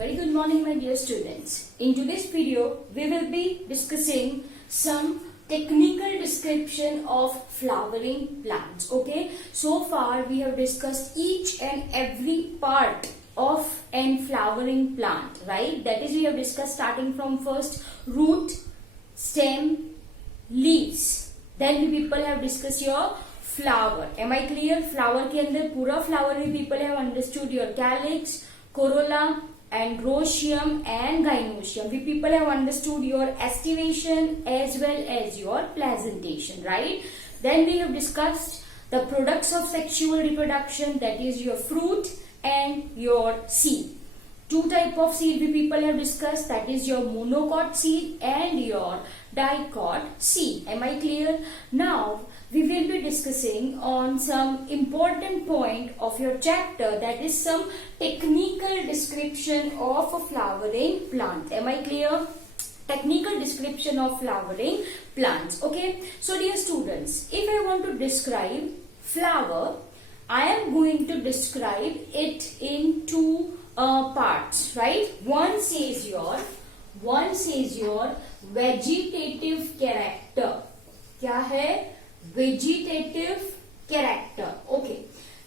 Very good morning, my dear students. In today's video, we will be discussing some technical description of flowering plants. Okay, so far we have discussed each and every part of an flowering plant, right? That is, we have discussed starting from first root, stem, leaves. Then we people have discussed your flower. Am I clear? Flower के अंदर पूरा flower में people have understood your calyx, corolla, androecium and gynoecium. We people have understood your estivation as well as your placentation, right? Then we have discussed the products of sexual reproduction, that is your fruit and your seed. Two type of seed we people have discussed, that is your monocot seed and your dicot seed. Am I clear? Now we will be discussing on some important point of your chapter, that is some technical description of a flowering plant. Am I clear? Technical description of flowering plants. Okay, so dear students, if I want to describe flower, I am going to describe it in two parts, right? One says your vegetative character. क्या है? Vegetative character. Okay.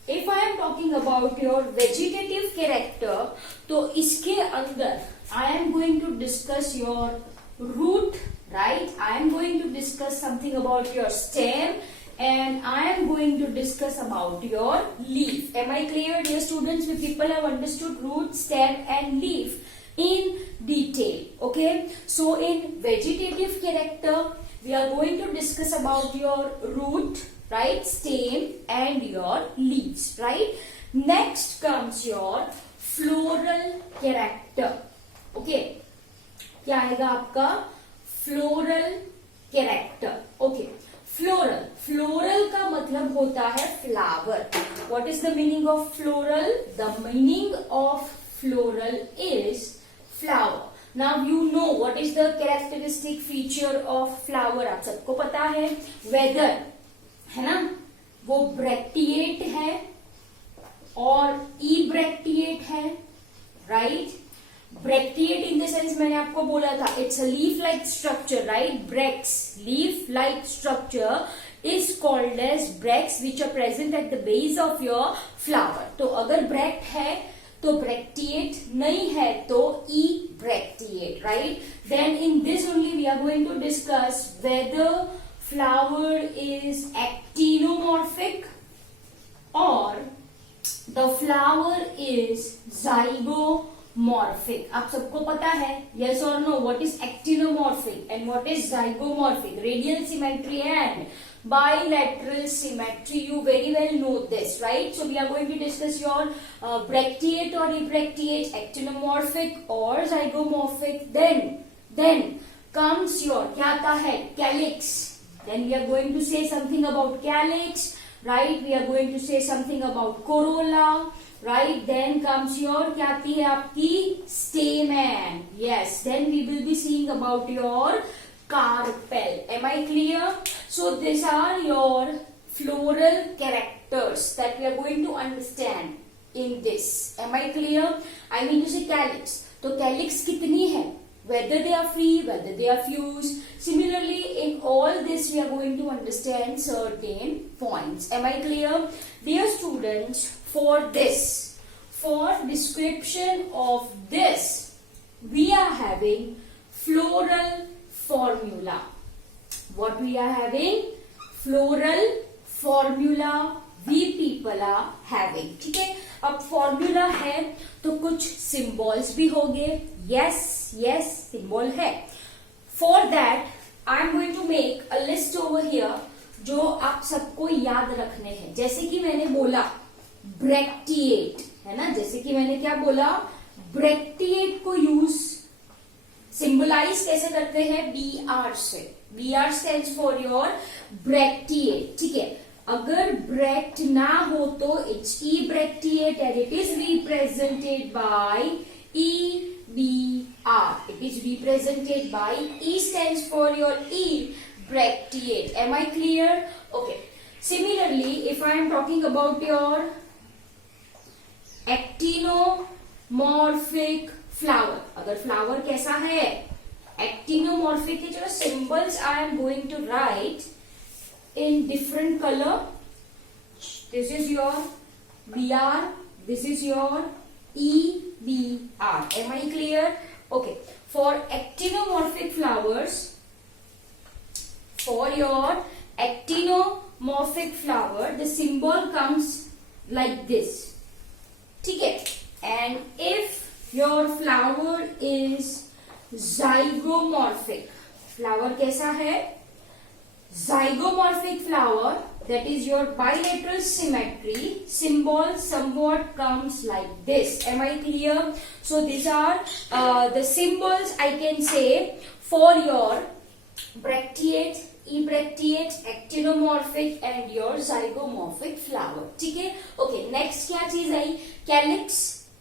If I am talking about your vegetative character, तो इसके अंदर I am going to discuss your root, right? I am going to discuss something about your stem, and I am going to discuss about your leaf. Am I clear, dear students? We people have understood root, stem and leaf in detail. Okay, so in vegetative character we are going to discuss about your root, right, stem and your leaves, right? Next comes your floral character. Okay, क्या आएगा आपका? Floral character. Okay, floral का मतलब होता है flower. What is the meaning of floral? The meaning of floral is flower. Now you know what is the characteristic feature of flower. आप सबको पता है, whether है ना, वो ब्रैक्टिएट है और इब्रैक्टिएट है, right? Bracteate in the sense मैंने आपको बोला था, it's a leaf-like structure, right? Bracts, leaf-like structure is called as bracts, which are present at the base of your flower. तो अगर ब्रैक्ट है तो ब्रैक्टिएट, नहीं है तो इब्रैक्टिएट, right? Then in this only we are going to discuss whether flower is actinomorphic or the flower is zygomorphic. आप सबको पता है, yes or no, what is actinomorphic and what is zygomorphic? Radial symmetry and bilateral symmetry, you very well know this, right? So we are going to discuss your bracteate or ebracteate, actinomorphic or zygomorphic. Then comes your, क्या आता है? Calyx. Then we are going to say something about calyx, right? We are going to say something about corolla, right? Then comes your, क्या आती है आपकी? Stamen. Yes. Then we will be seeing about your carpel. Am I clear? So these are your floral characters that we are going to understand in this. Am I clear? I mean to say calyx. तो calyx कितनी है? Whether they are free, whether they are fused. Similarly, in all this we are going to understand certain points. Am I clear? Dear students, for description of this, we are having floral formula. What we are having? Floral formula we people are having. ठीक है, अब formula है तो कुछ symbols भी होंगे. yes symbol है. For that I am going to make a list over here जो आप सबको याद रखने हैं. जैसे कि मैंने बोला ब्रैक्टिएट, है ना, जैसे कि मैंने क्या बोला, ब्रैक्टिएट को यूज सिंबलाइज कैसे करते हैं? BR से. BR stands for your bracteate. ठीक है, अगर ब्रैक्ट ना हो तो it's ebracteate and it is represented by EBR. It is represented by E stands for your ebracteate. Am I clear? Okay. Similarly, if I am talking about your actinomorphic flower, अगर flower कैसा है, actinomorphic के जो symbols I am going to write in different colour. This is your BR, this is your EBR. Am I clear? Okay. For actinomorphic flowers, for your actinomorphic flower, the symbol comes like this. ठीक है? And if your flower is zygomorphic, flower कैसा है? Zygomorphic flower, that is your bilateral symmetry, symbol somewhat comes like this. Am I clear? So these are the symbols I can say for your bracteate, ebracteate, actinomorphic and your zygomorphic flower. ठीक है? Okay, next क्या चीज आई? Calyx,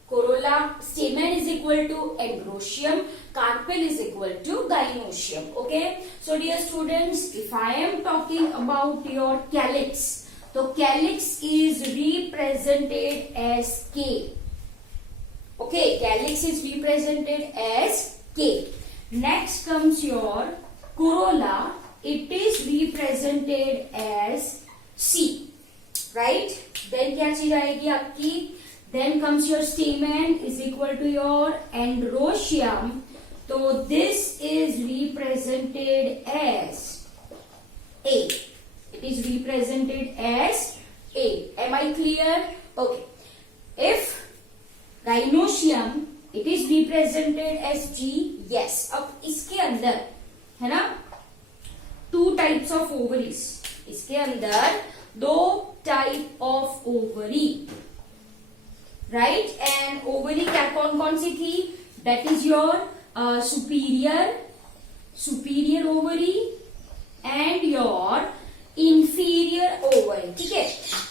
corolla, stamen is equal to androecium, carpel is equal to gynoecium. Okay, so dear students, if I am talking about your calyx, so calyx is represented as K. Okay, calyx is represented as K. Next comes your corolla, it is represented as C, right? Then क्या चीज आएगी आपकी? Then comes your stamen is equal to your androecium. So this is represented as A. It is represented as A. Am I clear? Okay. If gynoecium, it is represented as G. Yes. अब इसके अंदर है ना 2 types of ovaries. इसके अंदर 2 type of ovary. Right and ovary क्या कौन कौन सी थी? That is your superior ovary and your inferior ovary. ठीक है,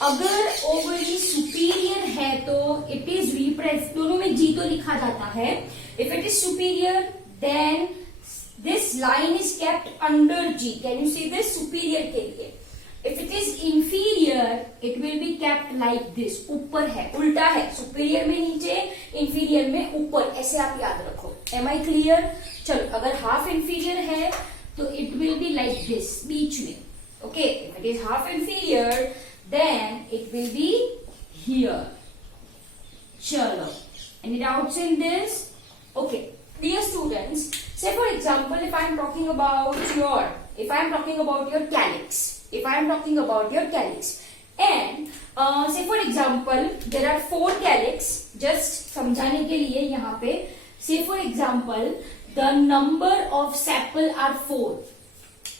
अगर ओवरी सुपीरियर है तो इट इज रिप्रेजेंट, दोनों में जी तो लिखा जाता है. If it is superior then this line is kept under G. Can you see this? Superior के लिए. If it is inferior, it will be kept like this. ऊपर है, उल्टा है. सुपीरियर में नीचे, इंफीरियर में ऊपर. ऐसे आप याद रखो. Am I clear? चलो, अगर हाफ इंफीरियर है तो it will be like this, बीच में. Okay, if it is half inferior, then it will be here. चलो, any doubts in this? Okay, dear students, say for example, if I am talking about your calyx. If I am talking about your calyx, and say for example there are 4 calyx. Just समझाने के लिए यहाँ पे say for example the number of sepal are 4.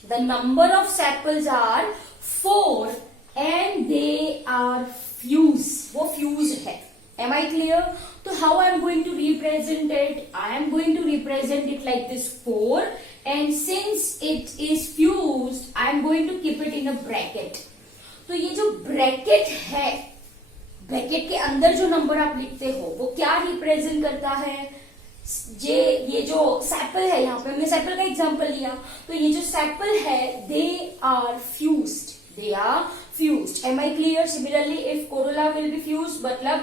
The number of sepals are 4 and they are fused. वो fused है. Am I clear? So how I am going to represent it? I am going to represent it like this 4. And since it is fused, I am going to keep it in a bracket. तो ये जो bracket है, bracket के अंदर जो number आप लिखते हो वो क्या रिप्रेजेंट करता है? ये जो सैपल है, यहाँ पे हमने सैपल का एग्जांपल लिया, तो ये जो सैपल है they are fused. They are fused. Am I clear? Similarly, if corolla will be fused, मतलब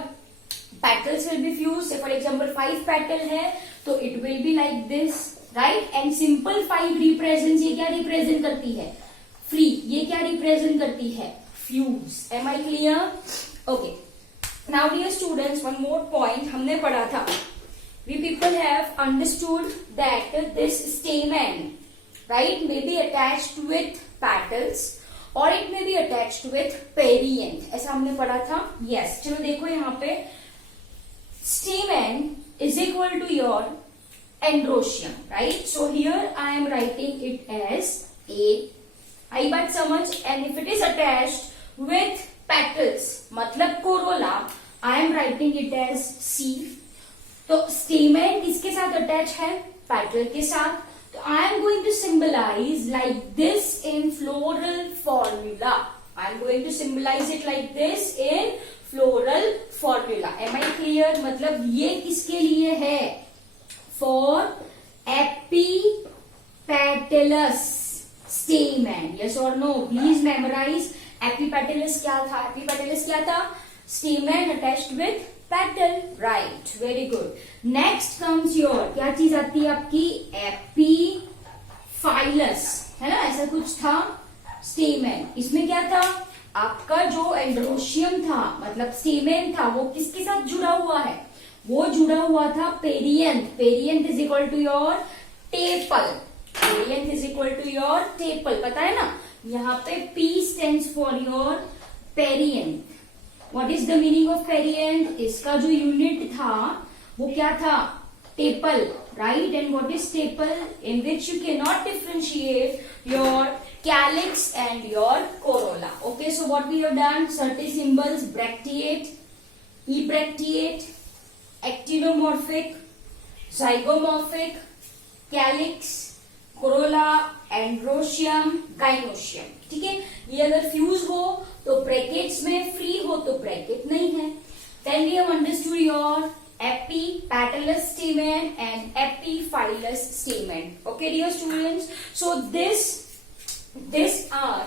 petals will be fused. Say for example 5 petal है तो it will be like this. Right and simple 5 represent, ये क्या represent करती है? Free. ये क्या represent करती है? Fuse. Am I clear? Okay, now dear students, one more point हमने पढ़ा था. We people have understood that this stamen, right, may be attached with petals और it may be attached with perianth. ऐसा हमने पढ़ा था. यस, चलो देखो यहाँ पे stamen is equal to your androecium, right? So here I am writing it as A. आई बात समझ. and if it is attached with petals मतलब corolla, I am writing it as C. तो stamen किसके साथ अटैच है? petal के साथ. तो I am going to symbolize like this in floral formula. I am going to symbolize it like this in floral formula. Am I clear? मतलब ये किसके लिए है? For epipetalous stamen. Yes or no? Please memorize. Epipetalous क्या था? Epipetalous क्या था? Stamen attached with petal, right, very good. Next comes your, क्या चीज आती है आपकी, एपीफाइलस, है ना, ऐसा कुछ था. स्टेमेन, इसमें क्या था, आपका जो एंड्रोशियम था, मतलब स्टेमेन था, वो किसके साथ जुड़ा हुआ है, वो जुड़ा हुआ था perianth. Perianth is equal to your tepal. Perianth is equal to your tepal, पता है ना, यहाँ पे P stands for your perianth. What is the meaning of perianth, इसका जो यूनिट था वो क्या था, tepal, right. And what is tepal, in which you can not differentiate your calyx and your corolla. Okay, so what we have done, certain symbols, bracteate, ebracteate, actinomorphic, zygomorphic, calyx, corolla, androecium, gynoecium. ठीक है, ये अगर fuse हो तो brackets में, free हो तो bracket नहीं है. Then we have understood your epipetalous stamen and epiphyllous stamen. Okay, dear students, so this are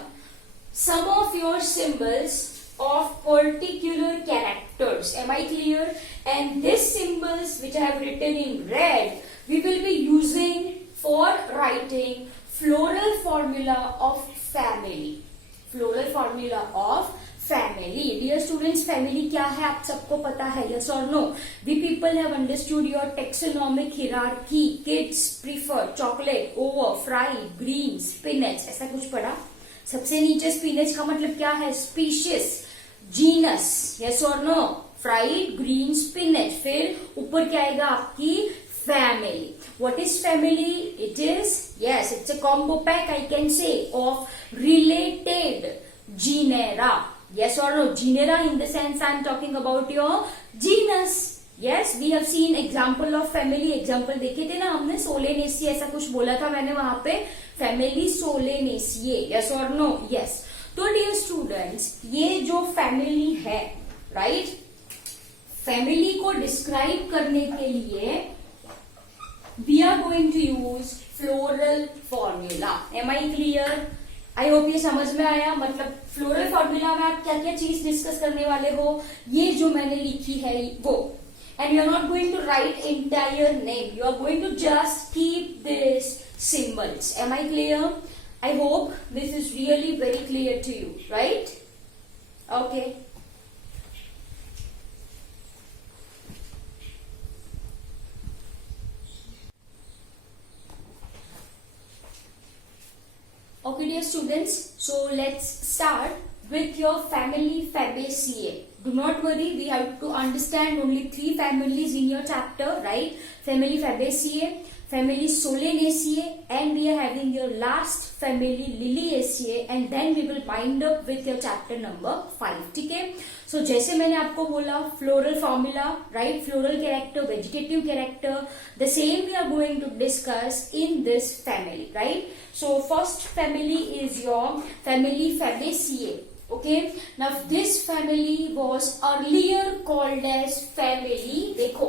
some of your symbols of particular characters. Am I clear? And these symbols which I have written in red, we will be using for writing floral formula of family. Floral formula of family. Dear students, family क्या है आप सबको पता है, yes or no? We people have understood your taxonomic hierarchy. Kids prefer chocolate over fried green spinach. ऐसा कुछ पढ़ा? सबसे नीचे spinach का मतलब क्या है, species, genus, yes or no? Fried green spinach. फिर ऊपर क्या आएगा आपकी family. What is family? It is, yes, it's a combo pack, I can say, of related genera. Yes or no? Genera in the sense I am talking about your genus. Yes, we have seen example of family. Example देखे थे ना हमने, Solanaceae ऐसा कुछ बोला था मैंने वहां पे, family Solanaceae. Yes or no? Yes. तो dear students, ये जो family है, right? family को describe करने के लिए we are going to use floral formula. Am I clear? I hope ये समझ में आया. मतलब फ्लोरल फॉर्मूला में आप क्या क्या चीज डिस्कस करने वाले हो, ये जो मैंने लिखी है वो. And you are not going to write entire name, you are going to just keep this symbols. Am I clear? I hope this is really very clear to you, right? Okay. Okay, dear students, so let's start with your family Fabaceae. Do not worry, we have to understand only 3 families in your chapter, right? Family Fabaceae, family Solanaceae, and we are having your last family Liliaceae, and then we will wind up with your chapter number 5. ठीक है? So जैसे मैंने आपको बोला floral formula, right? Floral character, vegetative character, the same we are going to discuss in this family, right? So first family is your family Fabaceae. Okay, now this family was earlier called as family, देखो,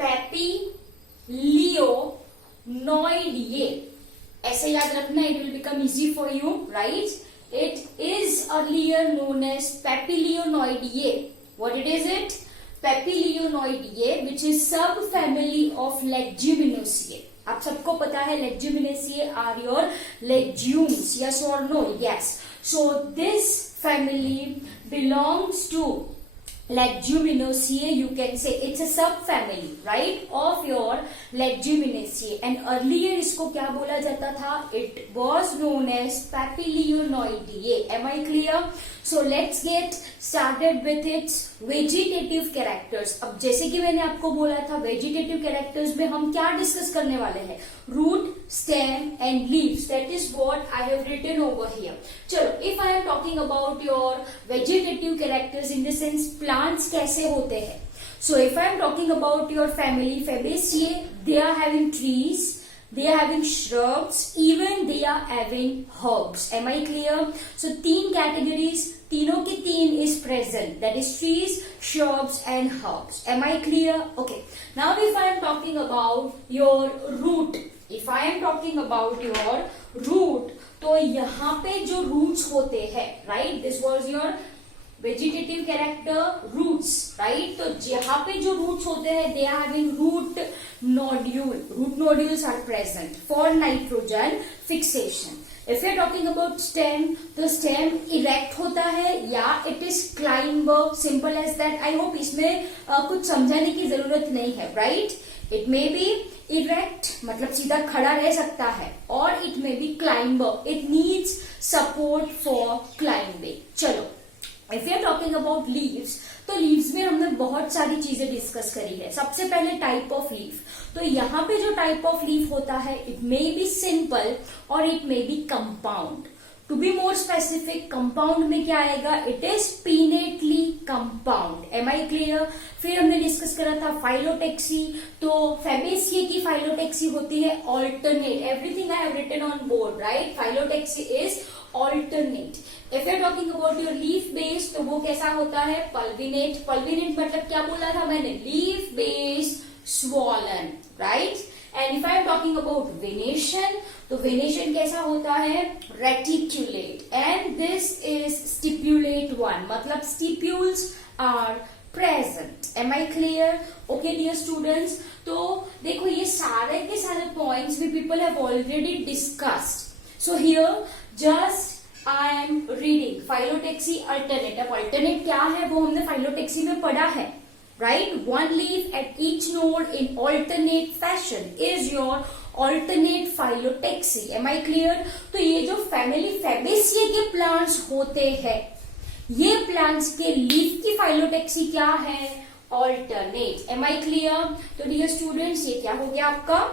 Papilionoideae. ऐसे याद रखना, it will become easy for you, right? It is earlier known as Papilionoideae. What it is? Papilionoideae, which is subfamily of Leguminosae. आप सबको पता है Leguminosae are your legumes, yes or no? Yes. So this family belongs to Leguminosae. You can say it's a subfamily, right, of your Leguminosae. And earlier इसको क्या बोला जाता था? It was known as Papilionoideae. Am I clear? So let's get started with its vegetative characters. अब जैसे कि मैंने आपको बोला था, vegetative characters में हम क्या डिस्कस करने वाले हैं? Root, stem and leaves. That is what I have written over here. चलो, if I am talking about your vegetative characters in the sense plants कैसे होते हैं? So if I am talking about your family Fabaceae, they are having trees, they are having shrubs, even they are having herbs. Am I clear? So 3 categories, तीनों की 3 is present, that is trees, shrubs and herbs. Am I clear? Okay. Now if I am talking about your root, if I am talking about your root, तो यहाँ पे जो roots होते हैं, right? This was your vegetative character roots, right. तो यहाँ पे जो रूट्स होते हैं they are having root nodule, root nodules are present for nitrogen fixation. If you are talking about stem, तो स्टेम इरेक्ट होता है या it is climb, simple as that. I hope इसमें कुछ समझाने की जरूरत नहीं है, right. It may be erect मतलब सीधा खड़ा रह सकता है, और it may be climber, it needs support for climbing. चलो, if you are talking about leaves, तो लीव्स में हमने बहुत सारी चीजें डिस्कस करी है। सबसे पहले टाइप ऑफ लीफ, तो यहाँ पे जो टाइप ऑफ लीफ होता है इट मे बी सिंपल और it may be compound. To be more specific, compound में क्या आएगा, it is pinnately compound. Am I clear. फिर हमने डिस्कस करा था फाइलोटेक्सी, तो फेबेसिए की फाइलोटेक्सी होती है alternate. Everything I have written on board, right. Phyllotaxy is alternate. If you are talking about your leaf based, तो वो कैसा होता है, पल्विनेट। पल्विनेट मतलब क्या बोला था मैंने, leaf based swollen, right. And if I am talking about venation, तो वेनेशन कैसा होता है, reticulate. And this is stipulate one, मतलब stipules are present. Am I clear? Okay dear students, तो देखो ये सारे के सारे points we people have already discussed. So here just I am reading phyllotaxy alternate। अब alternate क्या है वो हमने phyllotaxy में पढ़ा है, right? One leaf at each node in alternate fashion is your alternate phyllotaxy। Am I clear? तो ये जो family Fabaceae के plants होते हैं, ये plants के leaf की phyllotaxy क्या है, alternate। Am I clear? तो dear students, ये क्या हो गया आपका,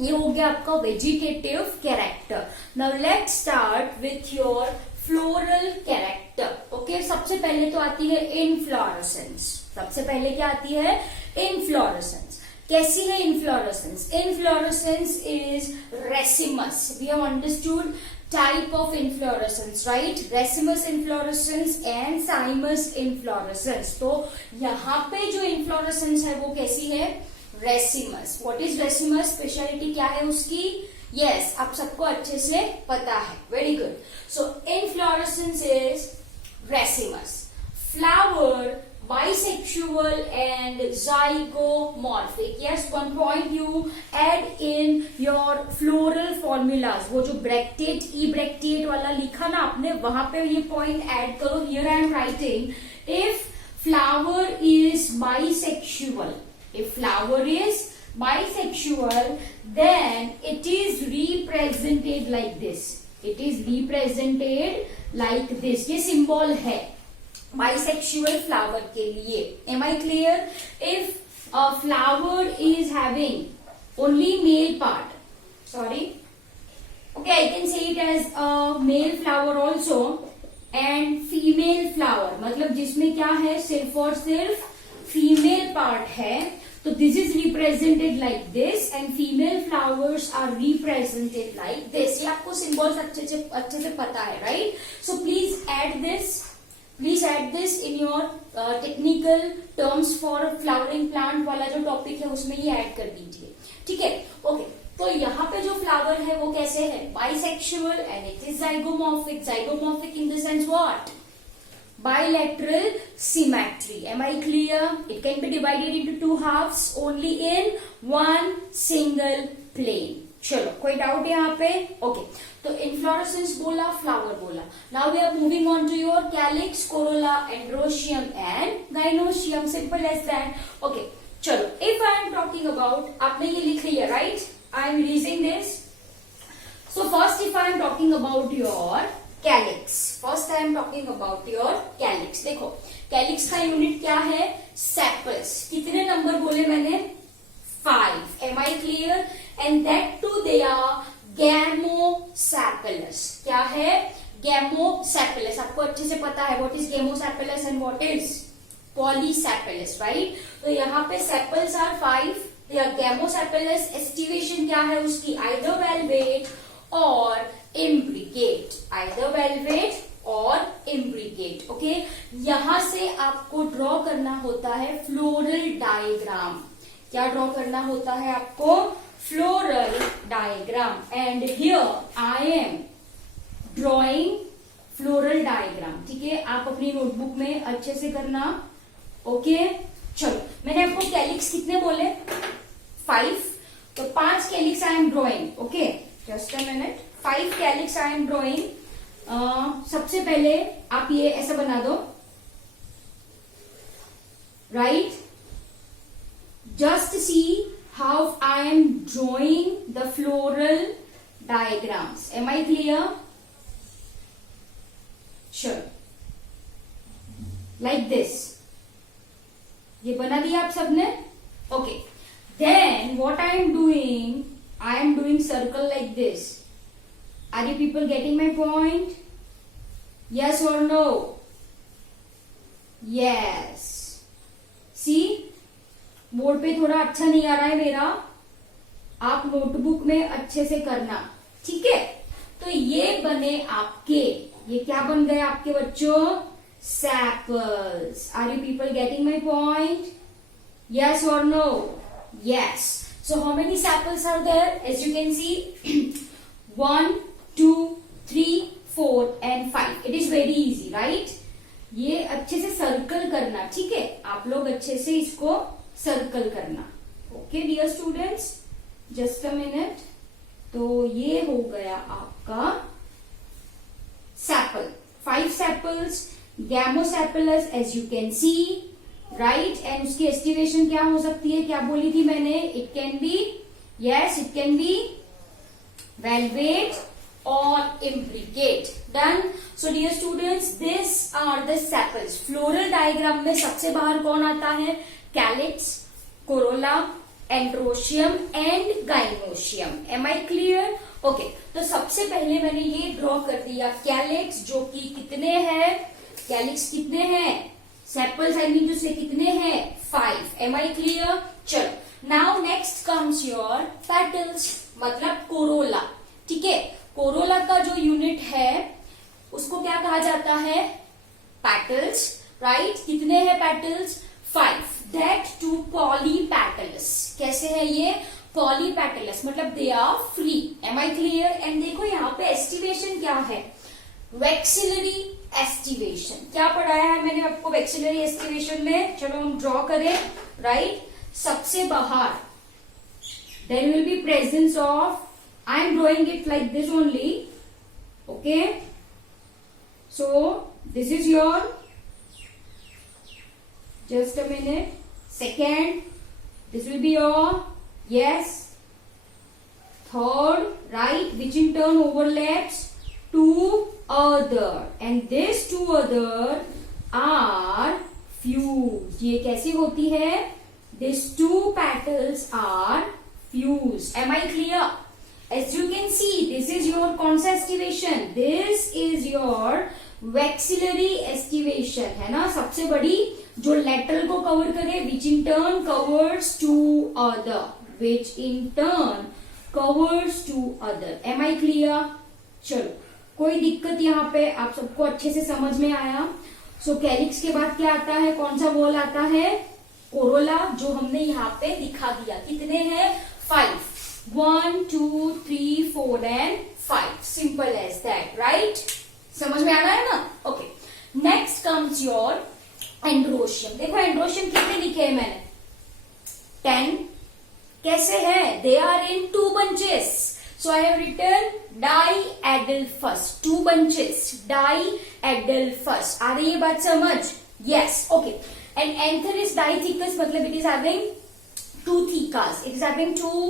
ये हो गया आपका vegetative character. Now let's start with your floral character. Okay, सबसे पहले तो आती है इनफ्लोरेसेंस। सबसे पहले क्या आती है, इनफ्लोरेसेंस। कैसी है inflorescence? Inflorescence is racemose. We have understood type of inflorescence, right? Racemous inflorescence and cymous inflorescence। तो यहाँ पे जो inflorescence है वो कैसी है, racemose. What is racemose? Speciality क्या है उसकी? यस, आप सबको अच्छे से पता है, very good. So inflorescence is racemose. Flower bisexual and zygomorphic। yes, one point you add in your floral formulas। वो जो ब्रैकेट ई ब्रैकेट वाला लिखा ना आपने, वहां पे ये पॉइंट ऐड करो। Here I am writing, if flower is bisexual, if flower is bisexual, then it is represented like this। it is represented like this। ये symbol है bisexual flower के लिए। am I clear? if a flower is having only male part, sorry, okay, I can say it as a male flower also, and female flower मतलब जिसमें क्या है, सिर्फ और सिर्फ फीमेल पार्ट है, तो this is represented like this and female flowers are represented like this. ये आपको सिंबल्स अच्छे से पता है, right. So please add this in your technical terms for flowering plant वाला जो टॉपिक है उसमें ये ऐड कर दीजिए, ठीक है। ओके, तो यहाँ पे जो फ्लावर है वो कैसे है, bisexual and it is zygomorphic. Zygomorphic in the sense what, bilateral symmetry। am I clear? it can be divided into two halves only in one single plane। चलो, कोई डाउट है यहाँ पे? ओके, तो इनफ्लोरेसेंस बोला, फ्लावर बोला। Now we are moving on to your calyx, corolla, androecium and gynoecium. Simple as that. Okay, चलो, if I am talking about, आपने ये लिख लिया, right? I am erasing this. So first if I am talking about your calyx, first I am talking about your calyx. देखो, calyx का unit क्या है, sepals. कितने नंबर बोले मैंने, 5। am I clear? and that too they are gamosepalous। क्या है, gamosepalous। आपको अच्छे से पता है what is gamosepalous and what is polysepalous, right? तो यहाँ पे sepals are 5, they are gamosepalous। estivation क्या है उसकी, either valvate और imbricate, either valvate और imbricate। ओके, यहां से आपको ड्रॉ करना होता है फ्लोरल डायग्राम। क्या ड्रॉ करना होता है आपको, floral diagram. And here I am drawing floral diagram, ठीक है। आप अपनी नोटबुक में अच्छे से करना, ओके। चलो, मैंने आपको कैलिक्स कितने बोले? 5, तो 5 calyx I am drawing, okay. Just a minute, 5 calyx I am drawing. सबसे पहले आप ये ऐसा बना दो, right. Just see how I am drawing the floral diagrams. Am I clear? Sure. Like this. ये बना दिया आप सबने? Okay. Then what I am doing circle like this. Are you people getting my point? Yes or no? Yes. See? Board पे थोड़ा अच्छा नहीं आ रहा है मेरा, आप नोटबुक में अच्छे से करना, ठीक है। तो ये बने आपके, ये क्या बन गए आपके बच्चों? Sepals. Are you people getting my point? Yes और no? Yes. So how many sepals are there? As you can see 1, 2, 3, 4 and 5. It is very easy, right. ये अच्छे से सर्कल करना, ठीक है। आप लोग अच्छे से इसको सर्कल करना, okay dear students. Just a minute. तो ये हो गया आपका sepal, 5 sepals, gamosepalous as you can see, right. And उसकी एस्टिवेशन क्या हो सकती है? क्या बोली थी मैंने? It can be, yes, it can be valvate और imbricate. Done. So dear students, this are the sepals. Floral diagram में सबसे बाहर कौन आता है? Calyx, corolla, androecium and gynoecium. Am I clear? Okay. तो सबसे पहले मैंने ये ड्रॉ कर दिया कैलिक्स, जो कि कितने हैं? कैलिक्स कितने हैं? सेपल्स आई मीन टू से कितने हैं? 5। Am I clear? चलो, now next comes your petals, मतलब कोरोला, ठीक है। कोरोला का जो यूनिट है उसको क्या कहा जाता है? Petals, right. कितने हैं पेटल्स? 5। That to polypetalous. कैसे है ये? पॉलीपेटलस, मतलब they are free. Am I clear? And देखो यहाँ पे एस्टिवेशन क्या है? Vexillary aestivation. क्या पढ़ाया है मैंने आपको वेक्सिलरी एस्टिवेशन में? चलो हम ड्रॉ करें, राइट। सबसे बाहर there will be presence of, I am drawing it like this only, okay. So this is your, just a minute, second, this will be your, yes, third, right, which in turn overlaps two other, and these 2 other are fused. ये कैसी होती है? These 2 petals are fused. Am I clear? As you can see, this is your कौन सा estivation? This is your vexillary aestivation, है ना। सबसे बड़ी जो लेटरल को कवर करे, which in turn covers two other, which in turn covers two other. Am I clear? चलो, कोई दिक्कत यहाँ पे? आप सबको अच्छे से समझ में आया? सो कैलिक्स के बाद क्या आता है? कौन सा वॉल आता है? कोरोला, जो हमने यहाँ पे दिखा दिया। कितने हैं? 5। 1, 2, 3, 4 and 5. Simple as that, right. समझ में आ रहा है ना? Okay. Next comes your androecium. देखो एंड्रोशियम कितने लिखे हैं मैंने? 10। कैसे है? They are in 2 bunches. So I have written diadelphous, 2 bunches, diadelphous. आ रही है बात समझ? Yes, okay. And anther is dithecus, मतलब it is having 2 thecas. It is having 2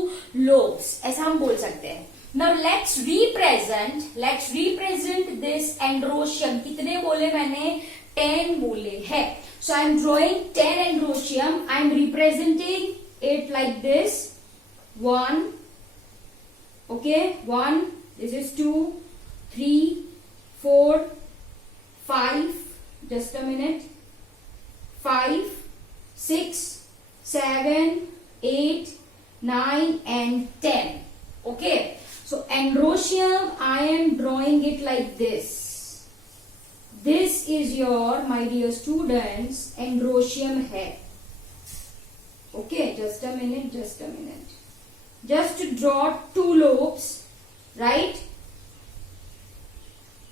lobes. ऐसा हम बोल सकते हैं। Now let's represent this androecium. कितने बोले मैंने? 10 बोले हैं। So I am drawing 10 androecium. I am representing it like this. 1, okay, 1. This is 2, 3, 4, 5. Just a minute. 5, 6, 7, 8, 9 and 10. Okay. So androecium, I am drawing it like this. This is your, my dear students, androecium है. Okay, just a minute. Just to draw 2 lobes, right?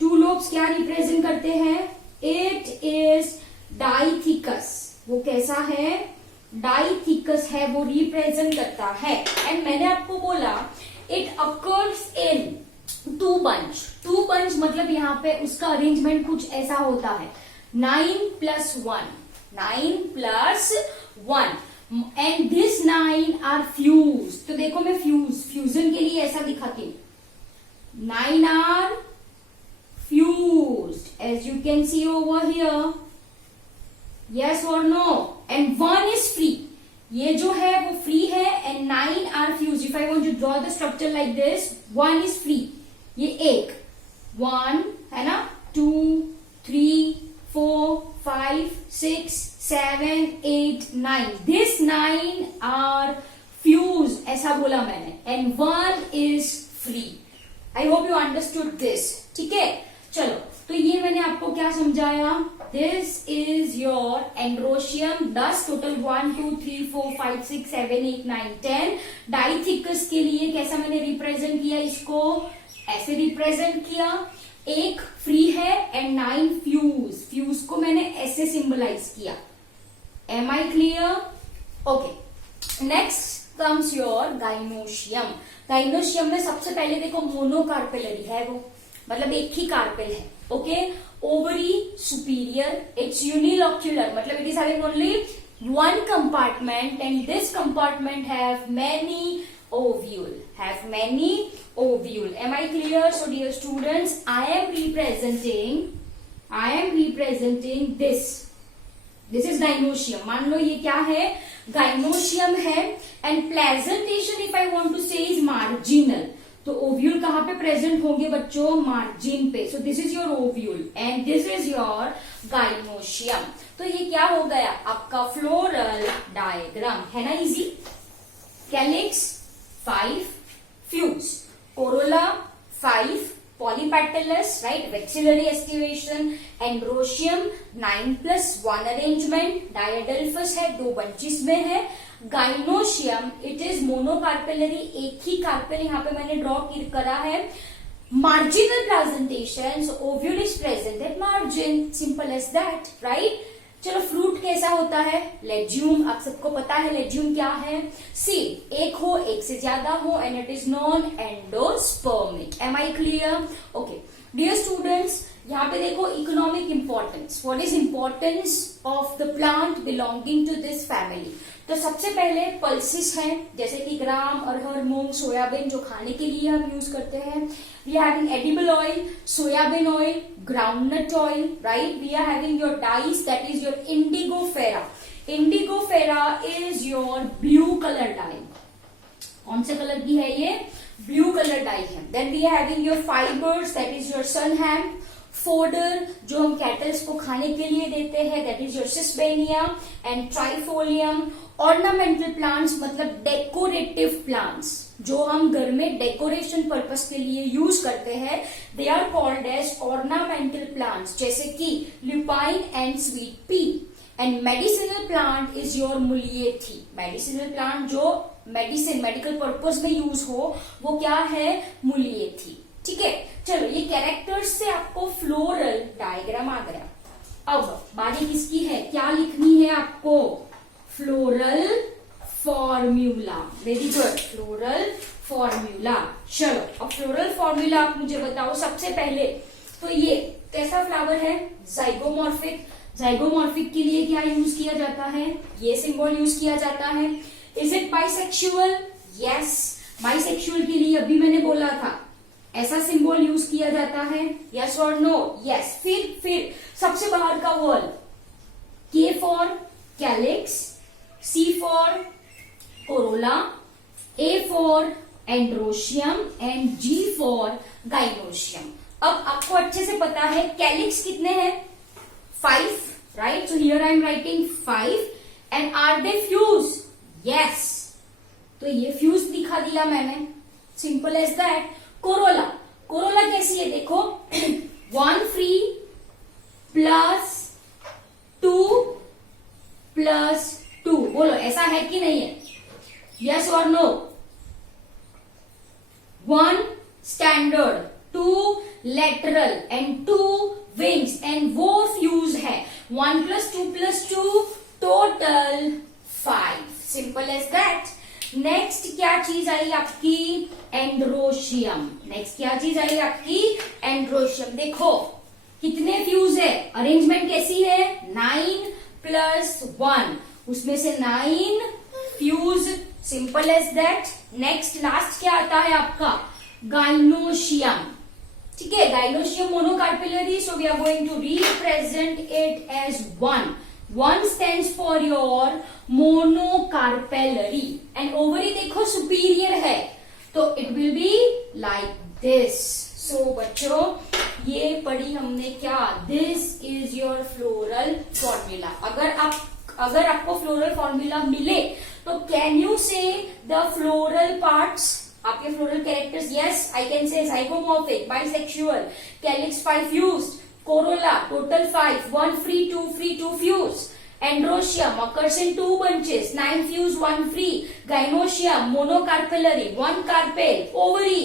Two lobes क्या represent करते हैं? It is डाइथिकस। वो कैसा है? डाइथिकस है, वो represent करता है। एंड मैंने आपको बोला it occurs in two bunch. Two bunch मतलब यहाँ पे उसका अरेंजमेंट कुछ ऐसा होता है 9+1, 9+1 एंड दिस 9 आर फ्यूज। तो देखो मैं फ्यूजन के लिए ऐसा दिखाती हूं, 9 are fused as you can see over here, yes और नो, एंड 1 इज फ्री। ये जो है वो फ्री है and 9 are fuse. If I want to draw the structure like this, 1 is free, ये एक 1 है ना, 2 3 4 5 6 7 8 9, दिस 9 आर फ्यूज, ऐसा बोला मैंने, and 1 is free. I hope you understood this. ठीक है, चलो तो ये मैंने आपको क्या समझाया? This is your androecium. 10 total 1 2 3 4 5 6 7 8 9 10। डाइथिकस के लिए कैसा मैंने रिप्रेजेंट किया इसको? ऐसे रिप्रेजेंट किया, एक फ्री है एंड 9 फ्यूज। फ्यूज को मैंने ऐसे सिंबलाइज किया। Am I clear? Okay, next comes your gynoecium. Gynoecium में सबसे पहले देखो मोनोकार्पेलरी है, वो मतलब एक ही कार्पेल है। Okay, ovary superior, it's unilocular मतलब it is having only one compartment and this compartment have many ovule, am I clear? So dear students, I am representing this is gynoecium. मान लो ये क्या है? gynoecium है and presentation if I want to say is marginal. तो ovule कहाँ पे present होंगे बच्चों? मार्जिन पे। सो this is your ovule and this is your gynoecium. तो ये क्या हो गया? आपका फ्लोरल डायग्राम है ना, easy. Calyx 5 fused, corolla 5 polypetalous, right, vexillary aestivation, androecium 9+1 arrangement, diadelphous है, 2 बंचेस में है। गाइनोशियम इट इज मोनोकार्पेलरी, एक ही कार्पेल यहाँ पे मैंने ड्रॉ करा है। Marginal presentation, ovule is present at margin, simple as that, right. चलो फ्रूट कैसा होता है? लेज्यूम, आप सबको पता है लेज्यूम क्या है? सीड, एक हो एक से ज्यादा हो and it is non endospermic. Am I clear? Okay dear students, यहाँ पे देखो economic importance, what is importance of the plant belonging to this family. तो सबसे पहले पल्सेस हैं, जैसे कि ग्राम, अरहर, मूंग, सोयाबीन, जो खाने के लिए हम यूज करते हैं। We are having edible oil, soybean oil, groundnut oil, right. We are having your dyes, that is your indigofera. Indigofera is your blue colour dye. कौन से कलर की है ये? ब्लू कलर डाई है। Then we are having your fibres, that is your sunn hemp. Fodder, जो हम cattles को खाने के लिए देते हैं, that is your sesbania and trifolium. Ornamental plants मतलब डेकोरेटिव प्लांट्स, जो हम घर में डेकोरेशन पर्पस के लिए यूज करते हैं, they are called as ornamental plants, जैसे कि lupine and sweet pea. And medicinal plant is your mulethi. Medicinal plant जो मेडिसिन, मेडिकल पर्पस में यूज हो, वो क्या है? मुलिएथी। ठीक है, चलो ये कैरेक्टर्स से आपको फ्लोरल डायग्राम आ गया। अब बारी किसकी है? क्या लिखनी है आपको? Floral formula. Very good, floral formula. चलो अब फ्लोरल फॉर्म्यूला आप मुझे बताओ सबसे पहले। तो ये कैसा फ्लावर है? जाइगोमॉर्फिक। जाइगोमॉर्फिक के लिए क्या यूज किया जाता है? ये सिंबल यूज किया जाता है। Is it bisexual? Yes, bisexual के लिए अभी मैंने बोला था ऐसा सिंबल यूज किया जाता है, यस और नो? यस। फिर सबसे बाहर का word, K for calyx, C for corolla, A for androecium and G for gynoecium. अब आपको अच्छे से पता है कैलिक्स कितने हैं? 5, right. So here I am writing 5 and are they fuse? Yes. तो ये फ्यूज दिखा दिया मैंने, simple as that. Corolla, corolla कैसी है देखो, 1 फ्री +2 +2। बोलो ऐसा है कि नहीं है? यस और no? 1 standard, 2 lateral and 2 wings, and वो फ्यूज है 1 + 2 + 2 total 5. Simple as that. Next क्या चीज आई आपकी? एंड्रोशियम. नेक्स्ट क्या चीज आई आपकी? एंड्रोशियम. देखो कितने फ्यूज है, अरेंजमेंट कैसी है? 9 + 1, उसमें से 9 fuse. Simple as that. Next last क्या आता है आपका? गाइनोशियम. ठीक है, gynoecium monocarpellary. So we are going to represent it as 1. 1 stands for your monocarpellary, and ovary देखो सुपीरियर है, तो it will be like this. So बच्चों ये पढ़ी हमने क्या? This is your floral formula. अगर आपको फ्लोरल फॉर्मूला मिले तो कैन यू से द फ्लोरल पार्ट्स, आपके floral characters? Yes, I can say zygomorphic, bisexual, calyx 5 fused, corolla total 5, 1 free, 2 free, 2 fused. Androecium occurs in 2 bunches, 9 fused, 1 free. Gynoecium monocarpellary, 1 carpel, ovary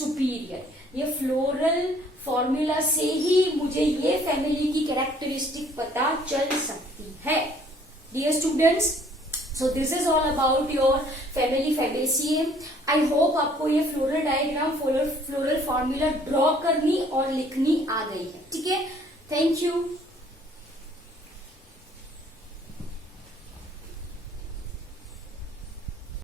superior. ये floral formula से ही मुझे ये family की characteristic पता चल सकती है. Dear students, so this is all about your family Fabaceae. I hope आपको ये floral diagram, floral formula draw करनी और लिखनी आ गई है. ठीक है, थैंक यू.